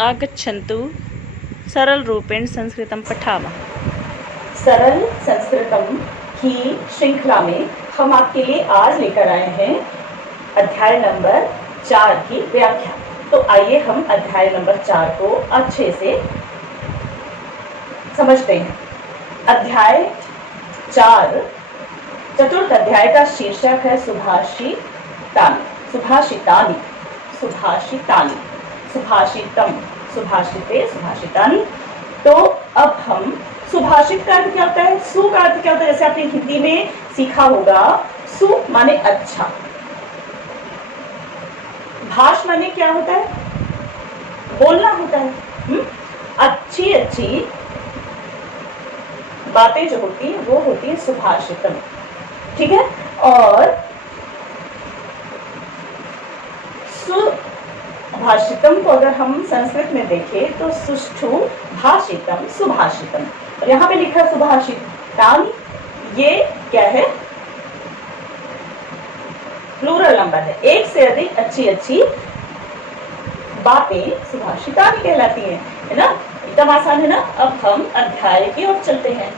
आगच्छन्तु सरलरूपेण संस्कृतं पठामः। सरल संस्कृतम की श्रृंखला में हम आपके लिए आज लेकर आए हैं अध्याय नंबर 4 की व्याख्या। तो आइए हम अध्याय नंबर 4 को अच्छे से समझते हैं। अध्याय 4 चतुर्थ अध्याय का शीर्षक है सुभाषितानि, सुभाषितानि, सुभाषितानि, सुभाषितम, सुभाषिते, सुभाषितानि। तो अब हम सुभाषित का अर्थ क्या होता है, सु का अर्थ क्या होता है, जैसे आपने हिंदी में सीखा होगा, सु माने अच्छा, भाष माने क्या होता है, बोलना होता है। अच्छी अच्छी बातें जो होती है वो होती है सुभाषितम, ठीक है। और सुभाषितम को अगर हम संस्कृत में देखें तो सुष्ठु भाषितम, सुभाषितम। और यहाँ पे लिखा सुभाषितानि, ये क्या है, प्लूरल नंबर है, एक से अधिक अच्छी अच्छी बातें सुभाषितानि कहलाती है ना। एकदम आसान है ना। अब हम अध्याय की ओर चलते हैं।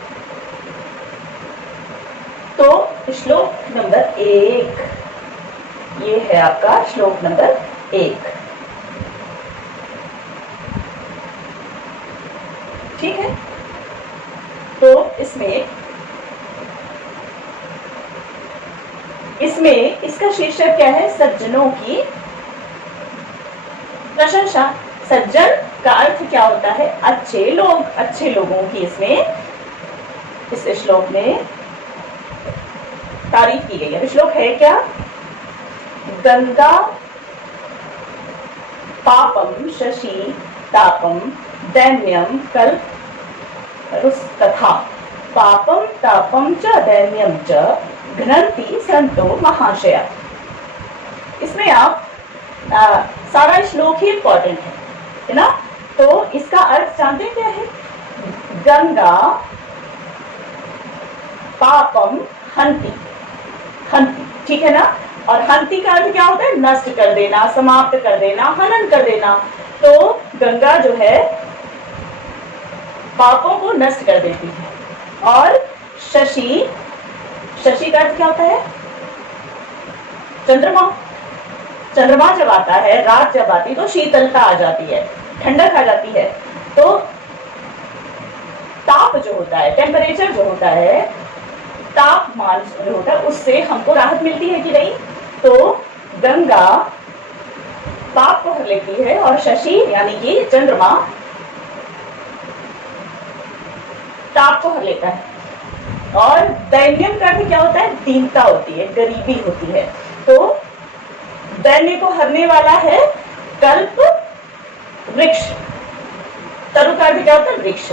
तो श्लोक नंबर 1, ये है आपका श्लोक नंबर 1, ठीक है। तो इसमें इसका शीर्षक क्या है, सज्जनों की प्रशंसा। सज्जन का अर्थ क्या होता है, अच्छे लोग, अच्छे लोगों की इसमें इस श्लोक में तारीफ की गई है। श्लोक है क्या, गंगा पापम शशि तापम दैन्यम कल्परुस्तथा पापम तापम च दैन्यम च घ्नन्ति संतो महाशया। इसमें आप सारा श्लोक ही इंपॉर्टेंट है ना। तो इसका अर्थ जानते हैं क्या है, गंगा पापम हंति, हंति, ठीक है ना। और हंति का अर्थ क्या होता है, नष्ट कर देना, समाप्त कर देना, हनन कर देना। तो गंगा जो है पापों को नष्ट कर देती है। और शशि, शशि का अर्थ क्या होता है, चंद्रमा। चंद्रमा जब आता है, रात जब आती है तो शीतलता आ जाती है, ठंडक आ जाती है। तो ताप जो होता है, टेम्परेचर जो होता है, तापमान जो होता है, उससे हमको राहत मिलती है कि नहीं। तो गंगा पाप को हर लेती है और शशि यानी कि चंद्रमा ताप को हर लेता है। और दैन्यम का अर्थ क्या होता है, दीनता होती है, गरीबी होती है। तो दैन्य को हरने वाला है कल्प वृक्ष। तरु का अर्थ क्या होता है, वृक्ष।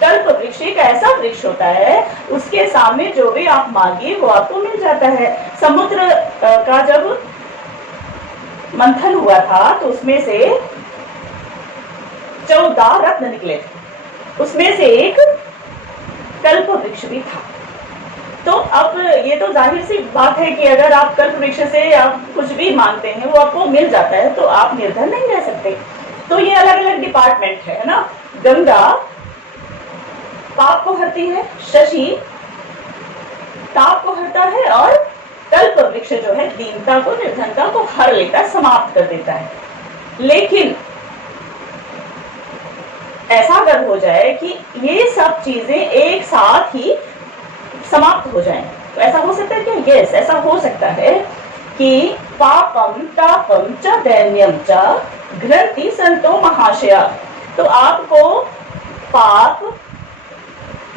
कल्प वृक्ष एक ऐसा वृक्ष होता है, उसके सामने जो भी आप मांगिए वो आपको मिल जाता है। समुद्र का जब मंथन हुआ था तो उसमें से 14 रत्न निकले थे, उसमें से एक कल्प वृक्ष भी था। तो अब ये तो जाहिर सी बात है कि अगर आप कल्प वृक्ष से आप कुछ भी मांगते हैं वो आपको मिल जाता है, तो आप निर्धन नहीं रह सकते। तो ये अलग अलग डिपार्टमेंट है ना। गंगा पाप को हरती है, शशि ताप को हरता है, और कल्प वृक्ष जो है दीनता को, निर्धनता को हर लेता है, समाप्त कर देता है। लेकिन ऐसा अगर हो जाए कि ये सब चीजें एक साथ ही समाप्त हो जाएं, तो ऐसा हो सकता है क्या, यस, ऐसा हो सकता है कि पापम तापम च दैन्यम च घ्नन्ति संतो महाशया। तो आपको पाप,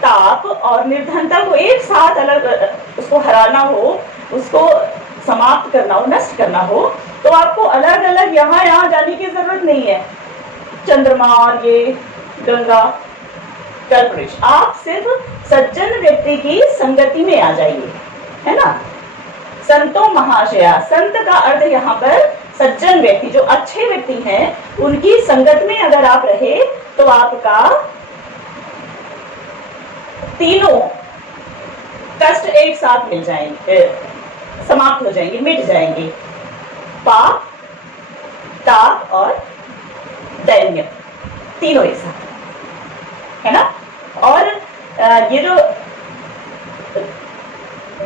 ताप और निर्धनता को एक साथ अलग उसको हराना हो, उसको समाप्त करना हो, नष्ट करना हो, तो आपको अलग अलग यहाँ जाने की जरूरत नहीं है, चंद्रमा और ये गंगा कल्प वृक्ष। आप सिर्फ सज्जन व्यक्ति की संगति में आ जाइए, है ना। संतो महाशया, संत का अर्थ यहाँ पर सज्जन व्यक्ति, जो अच्छे व्यक्ति हैं, उनकी संगत में अगर आप रहे तो आपका तीनों कष्ट एक साथ मिल जाएंगे, समाप्त हो जाएंगे, मिट जाएंगे। पाप, ताप और दैन्य, तीनों एक साथ, है ना। और ये जो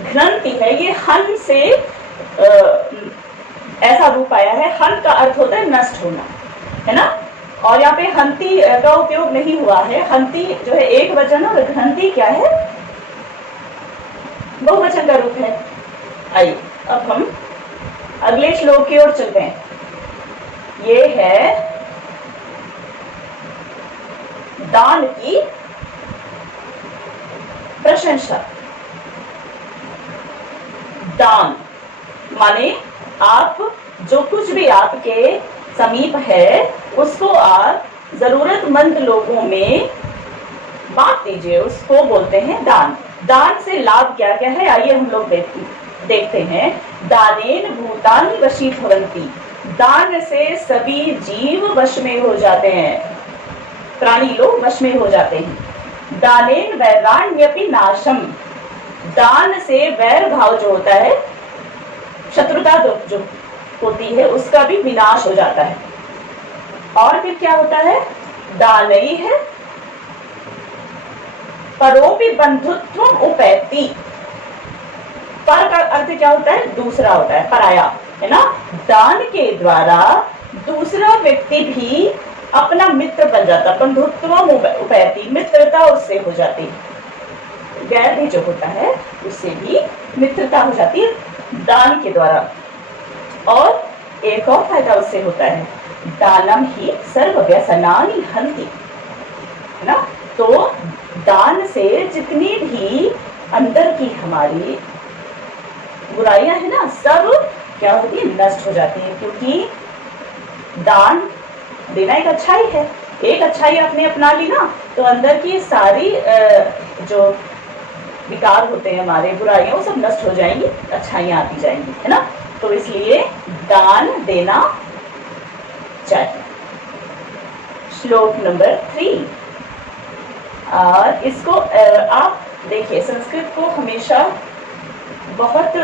घ्नन्ति है, ये हन से ऐसा रूप आया है। हन का अर्थ होता है नष्ट होना, है ना। और यहाँ पे हंती का उपयोग नहीं हुआ है। हंती जो है एक वचन और घ्नन्ति क्या है, बहुवचन का रूप है। आइए अब हम अगले श्लोक की ओर चलते हैं। ये है दान की प्रशंसा। दान माने आप जो कुछ भी आपके समीप है उसको आप जरूरतमंद लोगों में बांट दीजिए, उसको बोलते हैं दान। दान से लाभ क्या क्या है, आइए हम लोग देखते हैं। दानेन भूतानि वशीभवन्ति, दान से सभी जीव वश में हो जाते हैं, प्राणी लोग वश में हो जाते हैं। दानेन वैराण्यपि नाशम, दान से वैर भाव जो होता है, शत्रुता जो होती है, उसका भी विनाश हो जाता है। और फिर क्या होता है, दानई है परोपि बंधुत्व उपैति। पर का अर्थ क्या होता है, दूसरा होता है, पराया, है ना। दान के द्वारा दूसरा व्यक्ति भी अपना मित्र बन जाता, बंधुत्व उपैति, मित्रता उससे हो जाती, गैर भी जो होता है उससे भी मित्रता हो जाती है दान के द्वारा। और एक और फायदा उससे होता है, दानम ही सर्व व्यसनानि हन्ति, है ना। तो दान से जितनी भी अंदर की हमारी बुराइयां है ना, सब क्या होती है, नष्ट हो जाती है। क्योंकि दान देना एक अच्छाई है। एक अच्छाई आपने अपना ली ना, तो अंदर की सारी जो विकार होते हैं हमारे, बुराइयां, वो सब नष्ट हो जाएंगी, अच्छाइयां आती जाएंगी, है ना। तो इसलिए दान देना चाहिए। श्लोक नंबर 3। और इसको आप देखिए, संस्कृत को हमेशा बहुत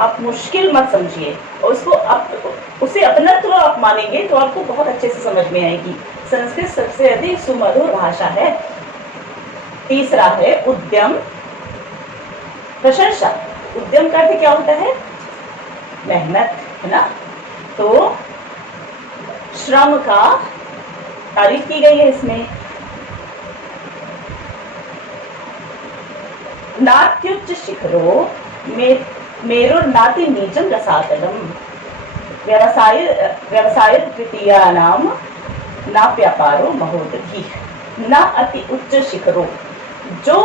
आप मुश्किल मत समझिए, और उसे अपनत्व आप मानेंगे तो आपको बहुत अच्छे से समझ में आएगी। संस्कृत सबसे अधिक सुमधुर भाषा है। तीसरा है उद्यम प्रशंसा। उद्यम का अर्थ क्या होता है, मेहनत, है ना। तो श्रम का तारीफ की गई है इसमें। नात्युच्च शिखरो मेरुर्नाति नीचम रसातलम, व्यवसाय तृतीयानाम ना व्यापारो महोदधि। न अति उच्च शिखरो, जो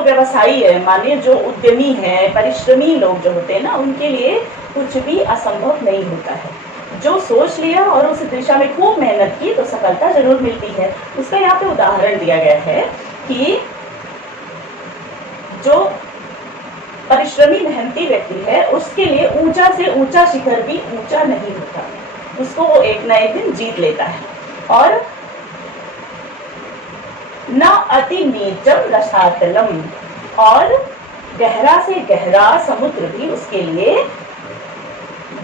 व्यवसायी है, माने जो उद्यमी है, परिश्रमी लोग जो होते हैं ना, उनके लिए कुछ भी असंभव नहीं होता है। जो सोच लिया और उस दिशा में खूब मेहनत की तो सफलता जरूर मिलती है। उसका यहाँ पे उदाहरण दिया गया है कि जो परिश्रमी मेहनती व्यक्ति है, उसके लिए ऊंचा से ऊंचा शिखर भी ऊंचा नहीं होता, उसको वो एक न एक दिन जीत लेता है। और न अति नीचम रसातलम, और गहरा से गहरा समुद्र भी उसके लिए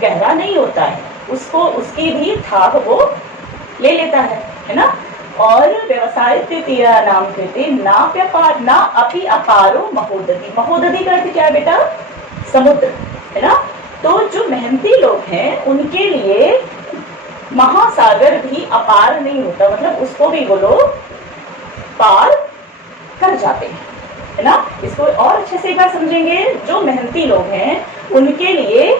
गहरा नहीं होता है, उसको उसकी भी था वो ले लेता है ना। और व्यवसाय तृतीया नाम कृति ना व्यापार ना अपि अपारो महोदधि। महोदधि का अर्थ क्या है बेटा, समुद्र, है ना। तो जो मेहनती लोग हैं उनके लिए महासागर भी अपार नहीं होता, मतलब उसको भी वो लोग पार कर जाते हैं, है ना। इसको और अच्छे से एक बार समझेंगे। जो मेहनती लोग हैं उनके लिए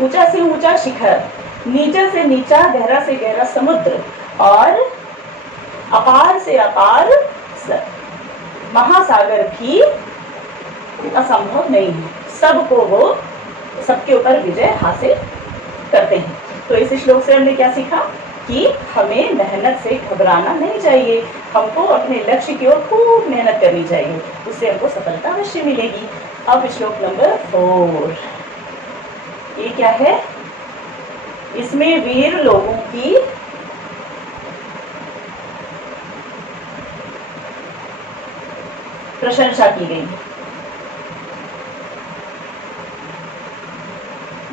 ऊंचा से ऊंचा शिखर, नीचा से नीचा, गहरा से गहरा समुद्र और अपार से अपार महासागर भी असंभव नहीं है। सबको वो, सबके ऊपर विजय हासिल करते हैं। तो इस श्लोक से हमने क्या सीखा कि हमें मेहनत से घबराना नहीं चाहिए, हमको अपने लक्ष्य की ओर खूब मेहनत करनी चाहिए, उससे हमको सफलता अवश्य मिलेगी। अब श्लोक नंबर 4, ये क्या है, इसमें वीर लोगों की प्रशंसा की गई।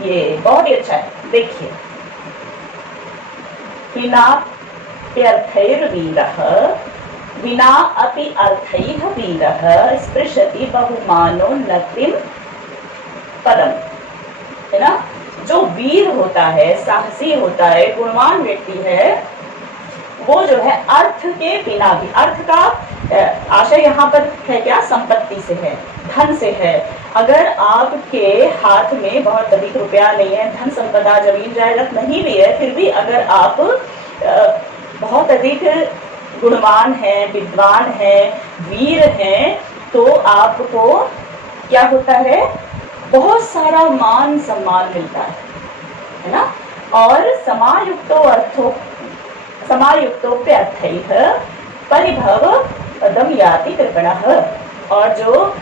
ये बहुत ही अच्छा है, देखिए। विनाप्यर्थैर्वीरः विना अपि अर्थैः वीरः स्पृशति बहुमानोन्नतिं पदम। है ना, जो वीर होता है, साहसी होता है, गुणवान व्यक्ति है, वो जो है अर्थ के बिना भी, अर्थ का आशय यहाँ पर है क्या, संपत्ति से है, धन से है। अगर आपके हाथ में बहुत अधिक रुपया नहीं है, धन संपदा जमीन जायदाद नहीं भी है, फिर भी अगर आप बहुत अधिक गुणवान है, विद्वान है, वीर हैं, तो आपको क्या होता है, बहुत सारा मान सम्मान मिलता है ना। और समायुक्तोप्यर्थैः परिभव पदम याति कृपणः। और जो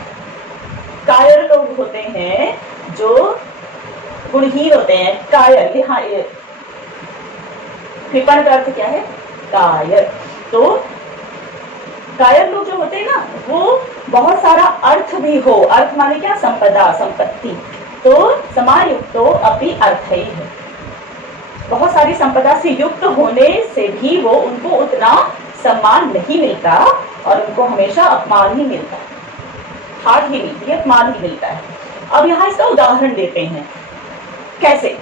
कायर लोग होते हैं, जो गुणहीन होते हैं, कायर, यहाँ कृपण का अर्थ क्या है, कायर। तो कायर लोग जो होते हैं ना, वो बहुत सारा अर्थ भी हो, अर्थ माने क्या, संपदा, संपत्ति। तो समायुक्तो अपि अर्थैः, बहुत सारी संपदा से युक्त होने से भी वो उनको उतना सम्मान नहीं मिलता और उनको हमेशा अपमान ही मिलता है, हार ही मिलती है, अपमान ही मिलता है। अब यहाँ इसका उदाहरण देते हैं, कैसे।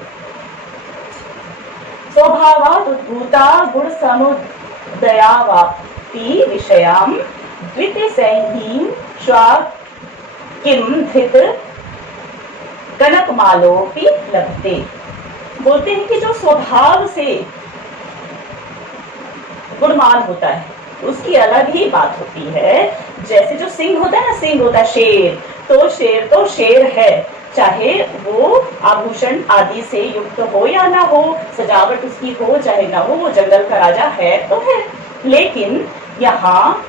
स्वभावात् उद्भूता गुण समुदयावाप्ति विषयाम द्वितीयसंहीन श्वाक किम धृत कनकमालोपि लभते। बोलते हैं कि जो स्वभाव से गुणवान होता है उसकी अलग ही बात होती है। जैसे जो सिंह होता है ना, सिंह होता है शेर, तो शेर है, चाहे वो आभूषण आदि से युक्त हो या ना हो, सजावट उसकी हो चाहे ना हो, वो जंगल का राजा है तो है। लेकिन यहाँ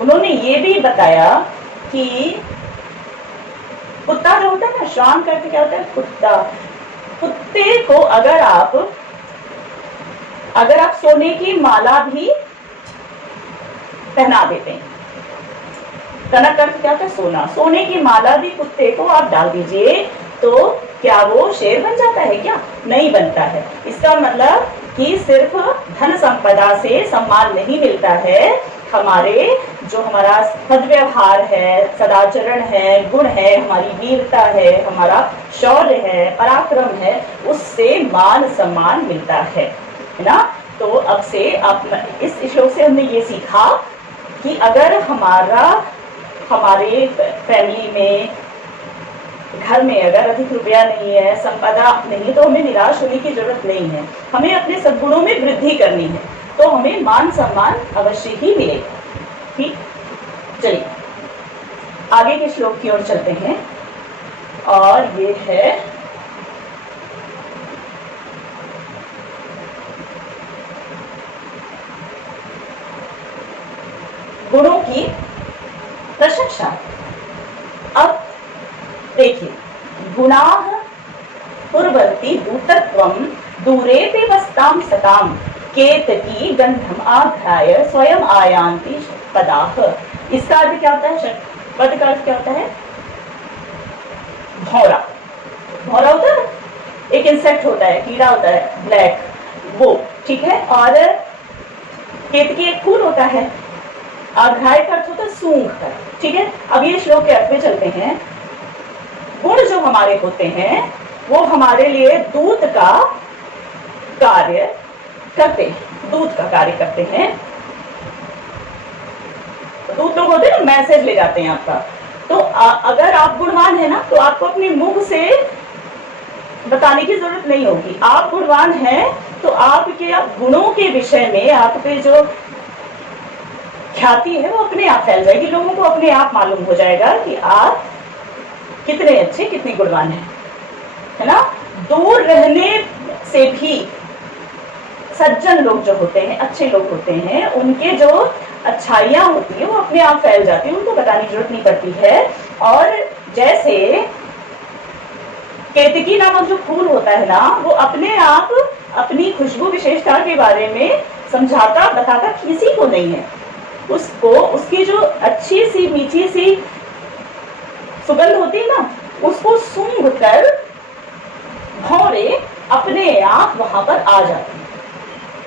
उन्होंने ये भी बताया कि कुत्ता जो होता है ना, श्वान करके क्या होता है, कुत्ता, कुत्ते को अगर आप सोने की माला भी पहना देते हैं, कनक अर्थ क्या होता है, सोना, सोने की माला भी कुत्ते को आप डाल दीजिए, तो क्या वो शेर बन जाता है क्या, नहीं बनता है। इसका मतलब कि सिर्फ धन संपदा से सम्मान नहीं मिलता है, हमारा सद्व्यवहार है, सदाचरण है, गुण है, हमारी वीरता है, हमारा शौर्य है, पराक्रम है, उससे मान सम्मान मिलता है ना। तो अब से इस श्लोक से हमने ये सीखा कि अगर हमारे फैमिली में, घर में अगर अधिक रुपया नहीं है, संपदा नहीं, तो हमें निराश होने की जरूरत नहीं है, हमें अपने सद्गुणों में वृद्धि करनी है, तो हमें मान सम्मान अवश्य ही मिलेगा। ठीक, चलिए आगे के श्लोक की ओर चलते हैं, और ये है गुणों की प्रशंसा। अब देखिए, गुणाः कुर्वन्ति दूतत्वं दूरेऽपि वस्तां सतां केतकी गंधम आघ्राय स्वयं आयान्ति पदाः। इसका अर्थ क्या होता है, पद का अर्थ क्या होता है, भौरा। भौरा होता है, एक इंसेक्ट होता है, कीड़ा होता है ब्लैक, वो, ठीक है। और केतकी एक फूल होता है, आघ्राय का अर्थ होता है सूंघ कर, ठीक है। अब ये श्लोक के अर्थ में चलते हैं। गुण जो हमारे होते हैं वो हमारे लिए दूत का कार्य करते हैं, दूत का कार्य करते हैं। दूत लोग होते हैं ना, मैसेज ले जाते हैं आपका। तो अगर आप गुणवान है ना, तो आपको अपने मुंह से बताने की जरूरत नहीं होगी। आप गुणवान हैं तो आपके गुणों के विषय में आपके जो ख्याति है वो अपने आप फैल जाएगी, लोगों को अपने आप मालूम हो जाएगा कि आप कितने अच्छे, कितने गुणवान हैं, है ना। दूर रहने से भी सज्जन लोग जो होते हैं, अच्छे लोग होते हैं, उनके जो अच्छाइयाँ होती है वो अपने आप फैल जाती है, उनको बताने की जरूरत नहीं पड़ती है। और जैसे केतकी नामक जो फूल होता है ना, वो अपने आप अपनी खुशबू विशेषता के बारे में समझाता बताता किसी को नहीं है, उसको उसकी जो अच्छी सी मीठी सी सुगंध होती है ना, उसको सूंघ कर भौरे अपने आप वहां पर आ जाते हैं।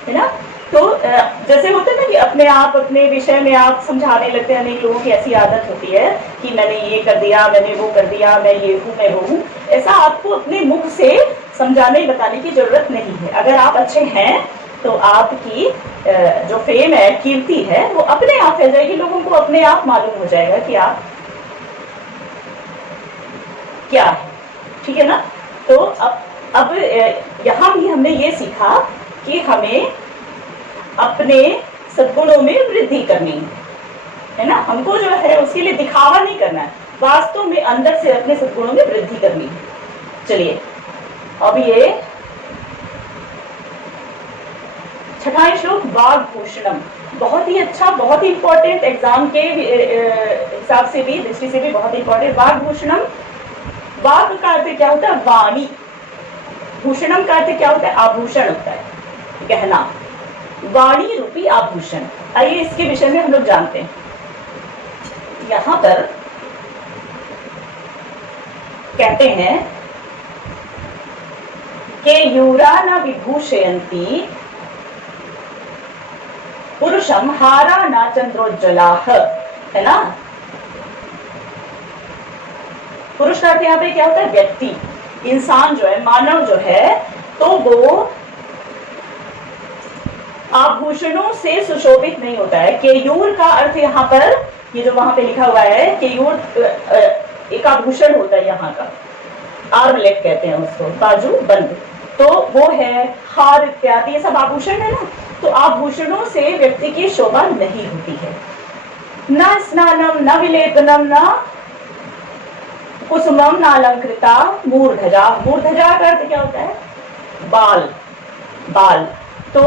है ना। तो जैसे होता है ना कि अपने आप अपने विषय में आप समझाने लगते हैं, अनेक लोगों की ऐसी आदत होती है कि मैंने ये कर दिया, मैंने वो कर दिया, मैं ये हूँ, मैं वो हूँ। ऐसा आपको अपने मुख से समझाने बताने की जरूरत नहीं है। अगर आप अच्छे हैं तो आपकी जो फेम है, कीर्ति है, वो अपने आप फैल जाएगी, लोगों को अपने आप मालूम हो जाएगा कि आप क्या है। ठीक है ना। तो अब यहाँ भी हमने ये सीखा कि हमें अपने सद्गुणों में वृद्धि करनी है ना। हमको जो है उसके लिए दिखावा नहीं करना है, वास्तव में अंदर से अपने सद्गुणों में वृद्धि करनी है। चलिए अब ये छठा श्लोक वाग्भूषणम, बहुत ही अच्छा, बहुत ही इंपॉर्टेंट, एग्जाम के हिसाब से भी, दृष्टि से भी बहुत इंपॉर्टेंट। वाग्भूषणम, वाग का अर्थ क्या होता है? वाणी। भूषणम का अर्थ क्या होता है? आभूषण होता है, गहना। वाणी रूपी आभूषण। आइए इसके विषय में हम लोग जानते हैं। यहां पर कहते हैं कि यूरा न विभूषयन्ति पुरुषम हारा न चंद्रोज्ज्वलाः, है ना। पुरुष का अर्थ यहाँ पे क्या होता है? व्यक्ति, इंसान जो है, मानव जो है, तो वो आभूषणों से सुशोभित नहीं होता है। केयूर का अर्थ यहाँ पर, ये जो वहां पे लिखा हुआ है, केयूर एक आभूषण होता है यहाँ का, आर्मलेट कहते हैं उसको, बाजू बंद, तो वो है हार इत्यादि, ये सब आभूषण है ना। तो आभूषणों से व्यक्ति की शोभा नहीं होती है। न स्नानम न विलेपनम न कुसुमम न अलंकृता मूर्धजा। मूर्धजा का अर्थ क्या होता है? बाल, बाल। तो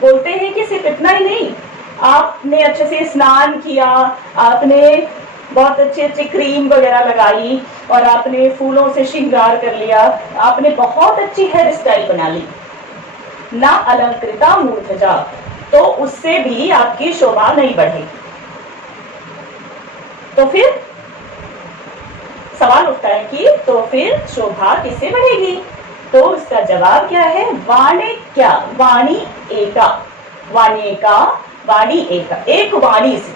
बोलते हैं कि सिर्फ इतना ही नहीं, आपने अच्छे से स्नान किया, आपने बहुत अच्छे अच्छे क्रीम वगैरह लगाई, और आपने फूलों से श्रृंगार कर लिया, आपने बहुत अच्छी हेयर स्टाइल बना ली, ना अलंकृता मूर्धजा, तो उससे भी आपकी शोभा नहीं बढ़ेगी। तो फिर सवाल उठता है कि तो फिर शोभा किससे बढ़ेगी? तो इसका जवाब क्या है? वाणी क्या? वाणी एका, वाणी एका, वाणी एका, एक वाणी से।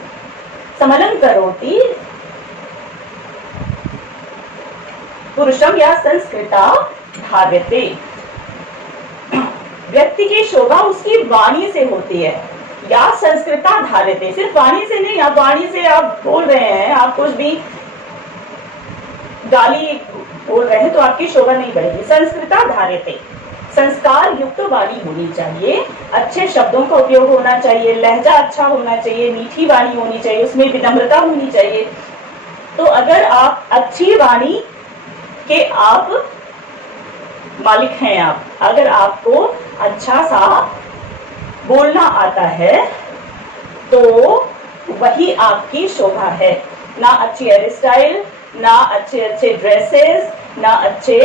समलंग करोति पुरुषम या संस्कृता धार्यते। व्यक्ति की शोभा उसकी वाणी से होती है, या संस्कृता धार्यते। सिर्फ वाणी से नहीं, आप वाणी से आप बोल रहे हैं, आप कुछ भी गाली बोल रहे हैं तो आपकी शोभा नहीं बढ़ेगी। संस्कृता धार्यते, संस्कार युक्त वाणी होनी चाहिए, अच्छे शब्दों का उपयोग होना चाहिए, लहजा अच्छा होना चाहिए, मीठी वाणी होनी चाहिए, उसमें विनम्रता होनी चाहिए। तो अगर आप अच्छी वाणी के आप मालिक हैं, आप अगर आपको अच्छा सा बोलना आता है तो वही आपकी शोभा है। ना अच्छी हेयर स्टाइल, ना अच्छे अच्छे ड्रेसेस, ना अच्छे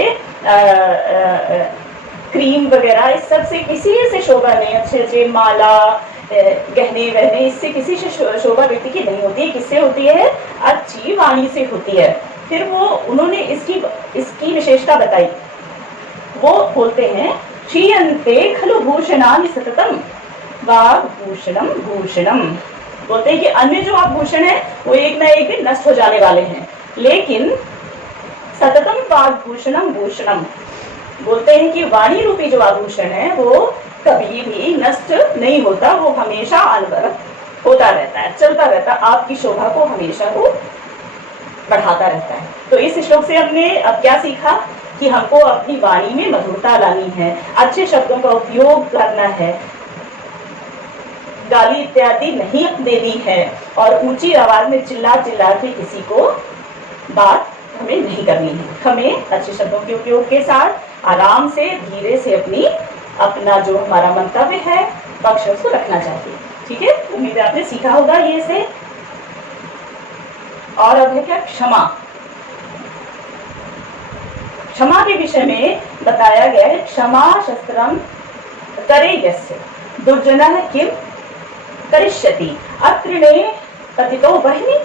क्रीम वगैरह, इस सब से किसी से शोभा नहीं। अच्छे अच्छे माला, गहने वहने, इससे किसी से शोभा व्यक्ति की नहीं होती है। किससे होती है? अच्छी वाणी से होती है। फिर वो उन्होंने इसकी विशेषता बताई। वो बोलते हैं क्षीयन्ते खलु भूषणानि सततम वाग्भूषणम भूषणम। बोलते हैं कि अन्य जो आभूषण है वो एक ना एक दिन नष्ट हो जाने वाले हैं, लेकिन सततम वाग्भूषणम भूषणम, बोलते हैं कि वाणी रूपी जो आभूषण है वो कभी भी नष्ट नहीं होता, वो हमेशा अनवरत होता रहता है, चलता रहता है, आपकी शोभा को हमेशा वो बढ़ाता रहता है। तो इस श्लोक से हमने अब क्या सीखा कि हमको अपनी वाणी में मधुरता लानी है, अच्छे शब्दों का उपयोग करना है, गाली इत्यादि नहीं देनी है, और ऊंची आवाज में चिल्ला चिल्ला के किसी को बात हमें नहीं करनी है। हमें अच्छे शब्दों के उपयोग के साथ आराम से धीरे से अपना जो हमारा मंतव्य है पक्ष उसको रखना चाहिए। ठीक है, उम्मीद है आपने सीखा होगा ये से। और अब है क्या? क्षमा। क्षमा के विषय में बताया गया है, क्षमा शस्त्रम करे यस्य दुर्जनः किम करिष्यति अत्रिणे पतितो बहिनी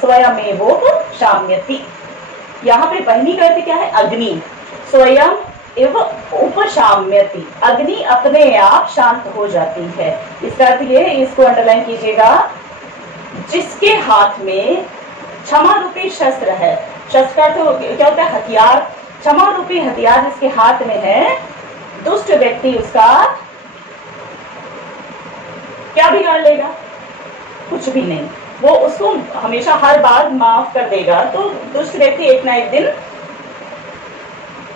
स्वयमेवोपशाम्यति। यहाँ पे बहिनी का अर्थ क्या है? अग्नि। स्वयं एव उपशाम्यति, अग्नि अपने आप शांत हो जाती है। इसका अर्थ ये, इसको अंडरलाइन कीजिएगा, जिसके हाथ में क्षमा रूपी शस्त्र है, शस्त्र का अर्थ क्या होता है? हथियार। क्षमा रूपी हथियार जिसके हाथ में है, दुष्ट व्यक्ति उसका क्या बिगाड़ लेगा? कुछ भी नहीं, वो उसको हमेशा हर बार माफ कर देगा। तो दुष्ट व्यक्ति एक ना एक दिन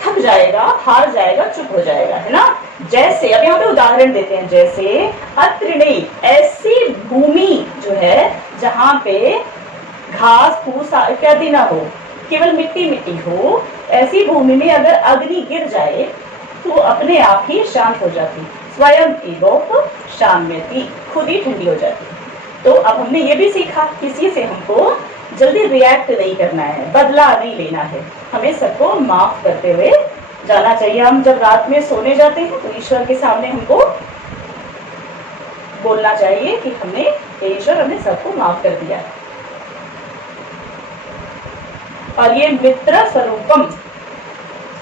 थक जाएगा, हार जाएगा, चुप हो जाएगा, है ना। जैसे अब यहाँ पे उदाहरण देते हैं, जैसे अत्रिणी, ऐसी भूमि जो है जहाँ पे घास फूस इत्यादि ना हो, केवल मिट्टी मिट्टी हो, ऐसी भूमि में अगर अग्नि गिर जाए तो अपने आप ही शांत हो जाती, स्वयं एवं शाम्यति, खुद ही ठंडी हो जाती। तो अब हमने ये भी सीखा, किसी से हमको जल्दी रिएक्ट नहीं करना है, बदला नहीं लेना है, हमें सबको माफ करते हुए जाना चाहिए। हम जब रात में सोने जाते हैं तो ईश्वर के सामने हमको बोलना चाहिए कि हमने, ईश्वर हमने सबको माफ कर दिया। और ये मित्र स्वरूपम,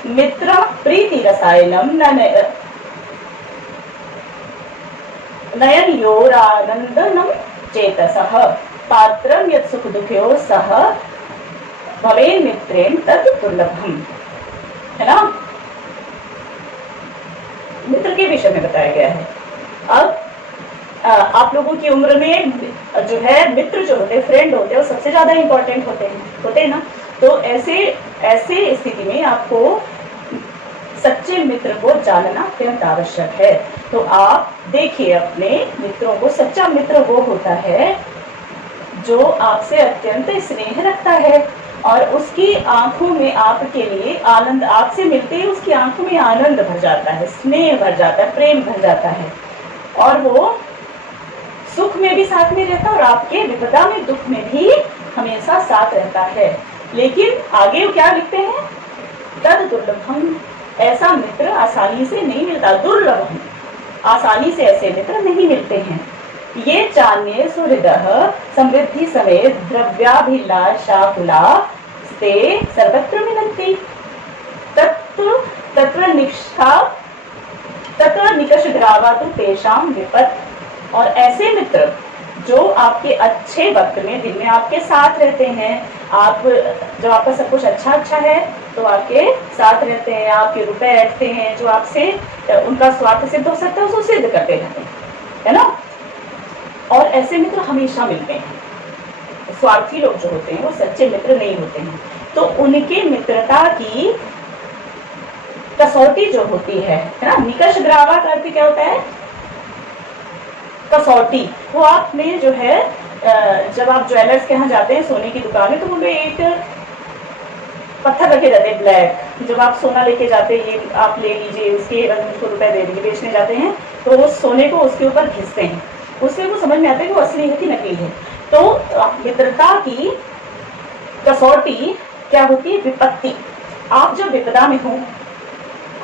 मित्र प्रीति रसायनम नयन योरानंदनम चेतसः पात्रम यत् सुख दुखयो सह भवेन मित्रेण तत् दुर्लभम, है ना। मित्र के विषय में बताया गया है। अब आप लोगों की उम्र में जो है मित्र जो होते हैं, फ्रेंड होते हैं, वो सबसे ज्यादा इंपॉर्टेंट होते हैं ना। तो ऐसे स्थिति में आपको सच्चे मित्र को जानना अत्यंत आवश्यक है। तो आप देखिए अपने मित्रों को, सच्चा मित्र वो होता है जो आपसे अत्यंत स्नेह रखता है और उसकी आंखों में आपके लिए आनंद, आपसे मिलते ही उसकी आंखों में आनंद भर जाता है, स्नेह भर जाता है, प्रेम भर जाता है, और वो सुख में भी साथ में रहता है और आपके विपदा में, दुख में भी हमेशा साथ रहता है। लेकिन आगे वो क्या लिखते हैं? तद दुर्लभम, ऐसा मित्र आसानी से नहीं मिलता, दुर्लभम, आसानी से ऐसे मित्र नहीं मिलते हैं। ये चान्य सुहृदः समृद्धि समेत द्रव्याभिलाषाकुला स्ते सर्वत्र मिलन्ति, तत्र निकष ग्रावा तु तेषां विपत्। और ऐसे मित्र जो आपके अच्छे वक्त में, दिन में आपके साथ रहते हैं, आप जब आपका सब कुछ अच्छा है तो आपके साथ रहते हैं, आपके रुपए ऐंठते हैं, जो आपसे उनका स्वार्थ सिद्ध हो सकता है उसको सिद्ध करते रहते हैं, है ना। और ऐसे मित्र हमेशा मिलते हैं। स्वार्थी लोग जो होते हैं वो सच्चे मित्र नहीं होते हैं। तो उनके मित्रता की कसौटी जो होती है ना, निकष ग्रावा का अर्थ क्या होता है? कसौटी। वो आपने जो है, जब आप ज्वेलर्स के यहाँ जाते हैं, सोने की दुकान में, तो उनमें एक पत्थर रखे जाते हैं ब्लैक, जब आप सोना लेके जाते हैं, ये आप ले लीजिए, उसके उसको रुपए दे दीजिए, बेचने जाते हैं तो वो सोने को उसके ऊपर घिसते हैं, उससे वो समझ में आता है कि वो असली है कि नकली है। तो मित्रता की कसौटी क्या होती है? विपत्ति। आप जब विपदा में हो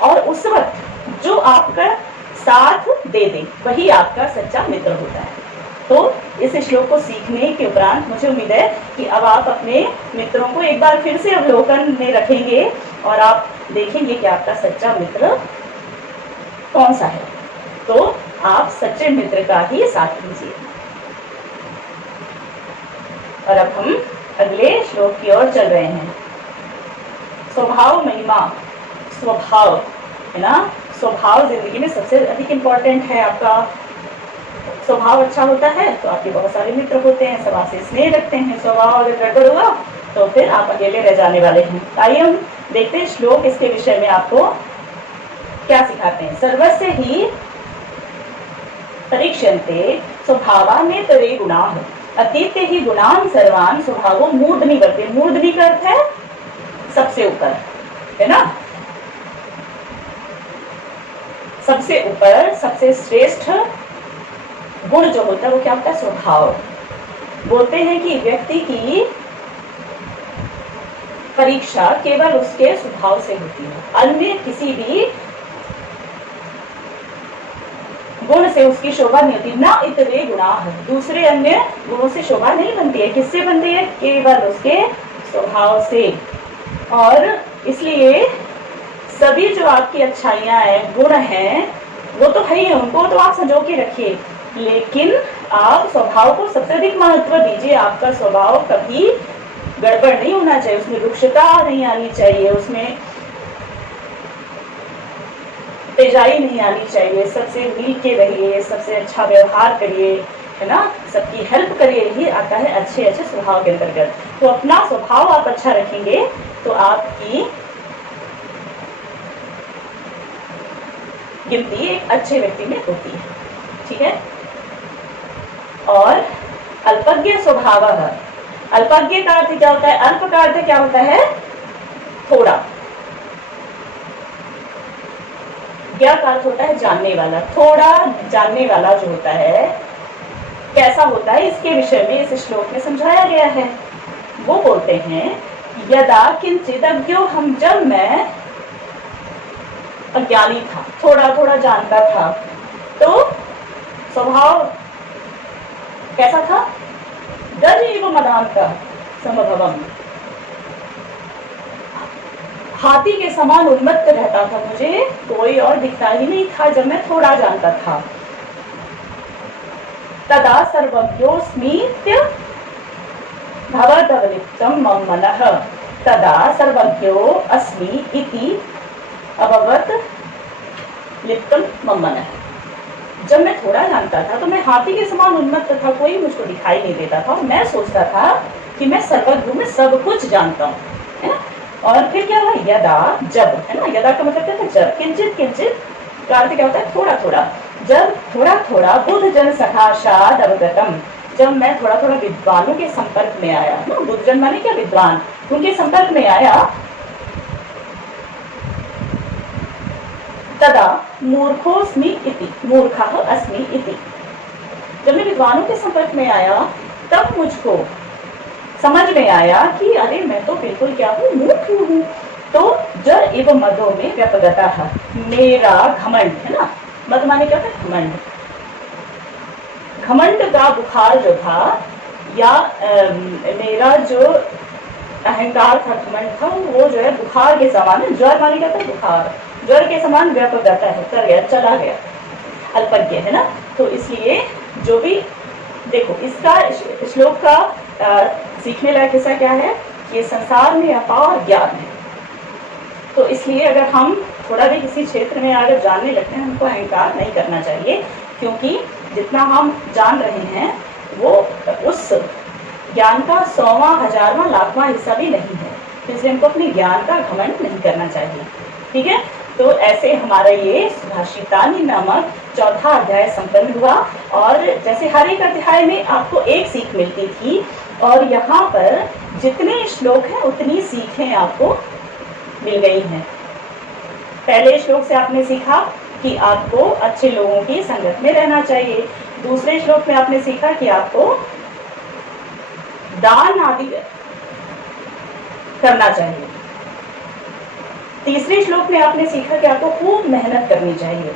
और उस वक्त जो आपका साथ दे दे, वही आपका सच्चा मित्र होता है। तो इस श्लोक को सीखने के उपरांत मुझे उम्मीद है कि अब आप अपने मित्रों को एक बार फिर से अवलोकन में रखेंगे और आप देखेंगे कि आपका सच्चा मित्र कौन सा है। तो आप सच्चे मित्र का ही साथ लीजिए। और अब हम अगले श्लोक की ओर चल रहे हैं। स्वभाव महिमा, स्वभाव है ना, स्वभाव जिंदगी में सबसे अधिक इम्पोर्टेंट है। आपका स्वभाव अच्छा होता है तो आपके बहुत सारे मित्र होते हैं, सब आपसे स्नेह रखते हैं। स्वभाव अगर गड़बड़ हुआ तो फिर आप अकेले रह जाने वाले हैं। आइए हम देखते हैं श्लोक इसके विषय में आपको क्या सिखाते हैं। सर्वस्य ही परीक्षन्ते स्वभावान्यतरे गुणाः अतीत्य ही गुणान सर्वान स्वभावो मूर्धनि वर्ते। मूर्धनि का अर्थ है सबसे ऊपर, है ना, सबसे ऊपर, सबसे श्रेष्ठ गुण जो होता है वो क्या होता है? स्वभाव। बोलते हैं कि व्यक्ति की परीक्षा केवल उसके स्वभाव से होती है, अन्य किसी भी गुण से उसकी शोभा नहीं होती। ना इतरे गुणाः, दूसरे अन्य गुणों से शोभा नहीं बनती है। किससे बनती है? केवल उसके स्वभाव से। और इसलिए सभी जो जो आपकी अच्छाइयाँ हैं, गुण हैं, वो तो है ही, उनको तो आप संजो के रखिए, लेकिन आप स्वभाव को सबसे अधिक महत्व दीजिए। आपका स्वभाव कभी गड़बड़ नहीं होना चाहिए, उसमें रुक्षता नहीं आनी चाहिए, उसमें तेजाई नहीं आनी चाहिए, सबसे मिल के रहिए, सबसे अच्छा व्यवहार करिए, है ना, सबकी हेल्प करिए, ये आता है अच्छे अच्छे स्वभाव के अंतर्गत। तो अपना स्वभाव आप अच्छा रखेंगे तो आपकी गिनती एक अच्छे व्यक्ति में होती है, ठीक है। और अल्पज्ञ स्वभाव, अल्पज्ञ का अर्थ क्या होता है? अल्प का अर्थ क्या होता है? थोड़ा। ज्ञ का अर्थ होता है जानने वाला। थोड़ा जानने वाला जो होता है कैसा होता है, इसके विषय में इस श्लोक में समझाया गया है। वो बोलते हैं यदा किंचित अज्ञो, हम जब मैं अज्ञानी था, थोड़ा थोड़ा जानता था, तो स्वभाव कैसा था? गज एवं मदांत समभवम, हाथी के समान उन्मत्त रहता था, मुझे कोई और दिखता ही नहीं था जब मैं थोड़ा जानता था। तदा सर्वज्ञोऽस्मीत्य भवदवलिप्तं मम मनः, तदा सर्वज्ञो अस्मि इति अभवत लिप्तम मम मनः। जब मैं थोड़ा जानता था तो मैं हाथी के समान उन्मत्त था, कोई मुझको दिखाई नहीं देता था, मैं सोचता था कि मैं सर्वज्ञ हूँ, मैं सब कुछ जानता हूँ, है ना। और फिर क्या हुआ? यदा, जब, है ना, यदा का मतलब क्या था? जब। किंचित, किंचित का अर्थ क्या होता है? थोड़ा थोड़ा। जब थोड़ा थोड़ा बुद्ध जन सखाशाद अवगतम, जब मैं थोड़ा थोड़ा विद्वानों के संपर्क में आया, ना, बुद्ध जन माने क्या? विद्वान, उनके संपर्क में आया, तदा मूर्खोस्मि इति, मूर्खः अस्मि इति, जब मैं विद्वानों के संपर्क में आया तब मुझको समझ में आया कि अरे मैं तो बिल्कुल क्या हूँ? मूर्ख हूँ। तो जड़ एवं मदों में व्यपगता है, मेरा घमंड, है ना, मद माने क्या था? घमंड। घमंड का बुखार जो था, या मेरा जो अहंकार था, घमंड था, वो जो है बुखार के समान है। ज्वर माने क्या था? बुखार। ज्वर के समान व्यपगता है, कर गया, चला गया, अल्पज्ञ, है ना। तो इसलिए जो भी देखो, इसका श्लोक का सीखने लायक हिस्सा क्या है? कि संसार में अपार ज्ञान है, तो इसलिए अगर हम थोड़ा भी किसी क्षेत्र में अगर जानने लगते हैं, हमको अहंकार नहीं करना चाहिए, क्योंकि जितना हम जान रहे हैं वो उस ज्ञान का 100वां, 1000वां, लाखवां हिस्सा भी नहीं है, तो इसलिए हमको अपने ज्ञान का घमंड नहीं करना चाहिए, ठीक है। तो ऐसे हमारा ये सुभाषितानि नामक चौथा अध्याय संपन्न हुआ, और जैसे हर एक अध्याय में आपको एक सीख मिलती थी, और यहाँ पर जितने श्लोक हैं उतनी सीखें आपको मिल गई हैं। पहले श्लोक से आपने सीखा कि आपको अच्छे लोगों की संगत में रहना चाहिए। दूसरे श्लोक में आपने सीखा कि आपको दान आदि करना चाहिए। तीसरे श्लोक में आपने सीखा कि आपको खूब मेहनत करनी चाहिए।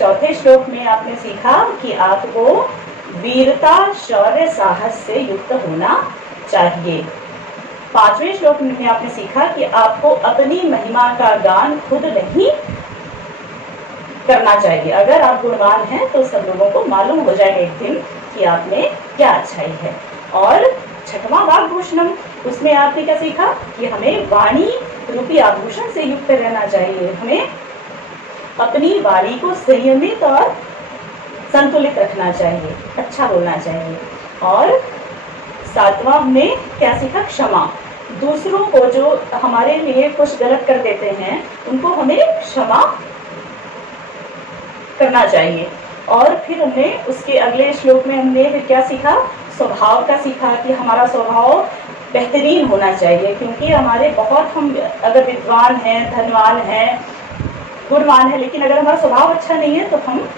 चौथे श्लोक में आपने सीखा कि आपको वीरता, शौर्य, साहस से युक्त होना चाहिए। पांचवें श्लोक में आपने सीखा कि आपको अपनी महिमा का गान खुद नहीं करना चाहिए। अगर आप गुणवान हैं तो सब लोगों को मालूम हो जाएगा एक दिन कि आप में क्या अच्छाई है। और छठवां वाग्भूषणम, उसमें आपने क्या सीखा कि हमें वाणी रूपी आभूषण से युक्त रहना चाहिए, हमें अपनी वाणी को संयमित और संतुलित रखना चाहिए, अच्छा बोलना चाहिए। और सातवां में क्या सीखा? क्षमा, दूसरों को जो हमारे लिए कुछ गलत कर देते हैं उनको हमें क्षमा करना चाहिए। और फिर हमने उसके अगले श्लोक में हमने फिर क्या सीखा? स्वभाव का सीखा कि हमारा स्वभाव बेहतरीन होना चाहिए, क्योंकि हमारे बहुत, हम अगर विद्वान हैं, धनवान हैं, गुणवान है, लेकिन अगर हमारा स्वभाव अच्छा नहीं है तो हम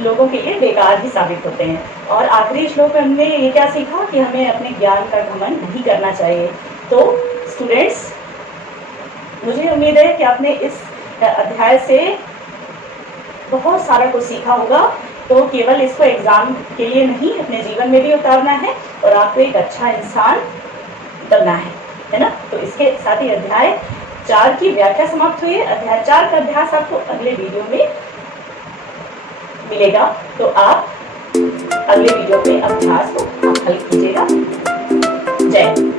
लोगों के लिए बेकार ही साबित होते हैं। और आखिरी श्लोक में हमने ये क्या सीखा कि हमें अपने ज्ञान का घमंड नहीं करना चाहिए। तो स्टूडेंट्स, मुझे उम्मीद है कि आपने इस अध्याय से बहुत सारा कुछ सीखा होगा। तो केवल इसको एग्जाम के लिए नहीं, अपने जीवन में भी उतारना है और आपको एक अच्छा इंसान बनना है ना। तो इसके साथ ही अध्याय 4 की व्याख्या समाप्त हुई है। अध्याय 4 का अभ्यास आपको अगले वीडियो में मिलेगा, तो आप अगले वीडियो में अभ्यास को हल कीजिएगा। जय हिंद।